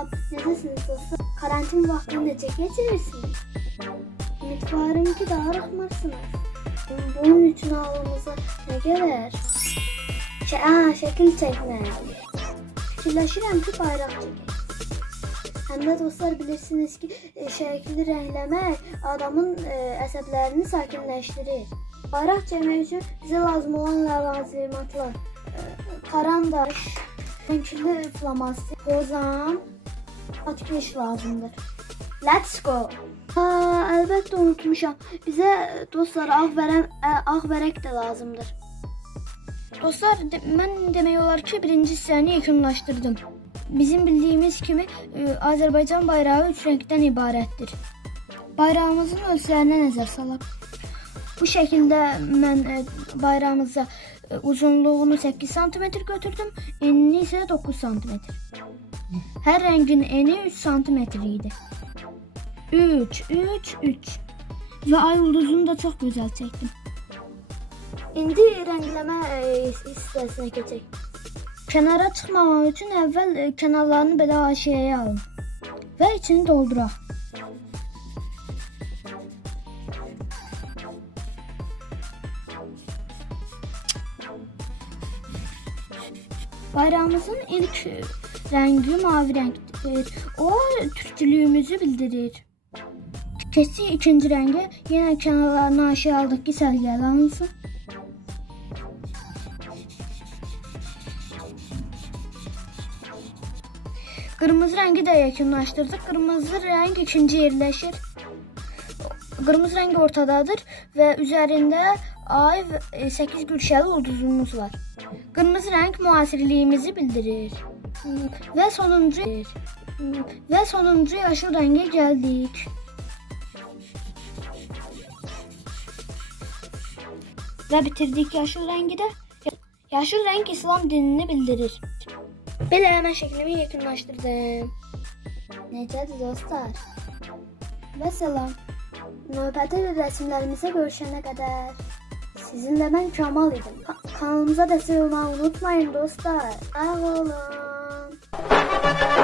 Salam salam. Necəsiniz dostlar? Karantin vaxtını necə keçirirsiniz? Ümidvarım ki, daha arıqmırsınız. Bunun üçün ağlımıza nə gələr? Şə Aa, şəkil çəkmək. Fikirləşirəm ki, bayraq çəkək. Həm də dostlar bilirsiniz ki, e, şəkli rəngləmək adamın e, əsəblərini sakinləşdirir. Bayraq çəkmək üçün bizə lazım olan ləvazimatlar, e, karandaş, renkli flamastik, pozan, atkeş lazımdır. Let's go. Aa, əlbəttə unutmuşam. Bizə dostlar ağ vərəm, ə, ağ vərək də lazımdır. Dostlar, de- mən demək olar ki, birinci hissəni yekunlaşdırdım. Bizim bildiyimiz kimi e, Azərbaycan bayrağı üç rəngdən ibarətdir. Bayrağımızın ölçülərinə nəzər salaq. Bu şəkildə mən e, bayrağımıza e, uzunluğunu 8 sm götürdüm, enini isə 9 sm. Hər rəngin eni 3 sm idi. 3, 3, 3. Və ay ulduzunu da çox gözəl çəkdim. İndi rəngləmə e, hissəsinə keçək. Kənara çıxmamaq üçün əvvəl e, kənarlarını belə aşağıya alın və içini dolduraq. Bayrağımızın ilk e, rəngi mavi rəngdir. O türkçülüyümüzü bildirir. Keçdik ikinci rəngə. Yenə kənarlarını aşağı aldıq ki, səliqəli alınsın. Qırmızı rəngi də yekunlaşdırdıq. Qırmızı rəng ikinci yerləşir. Qırmızı rəng ortadadır və üzərində ay və 8 gülşəli ulduzumuz var. Qırmızı rəng müasirliyimizi bildirir. Və sonuncu və sonuncu yaşıl rəngə gəldik. Və bitirdik yaşıl rəngi də. Yaşıl rəng İslam dinini bildirir. Belə həmən şəklimi yekunlaşdırdım. Necədir dostlar? Və salam. Növbəti rəsmlərimizə görüşənə qədər sizinlə mən Kamal idim. Ka- kanalımıza dəstək olmağı unutmayın dostlar. Sağ olun. thank you.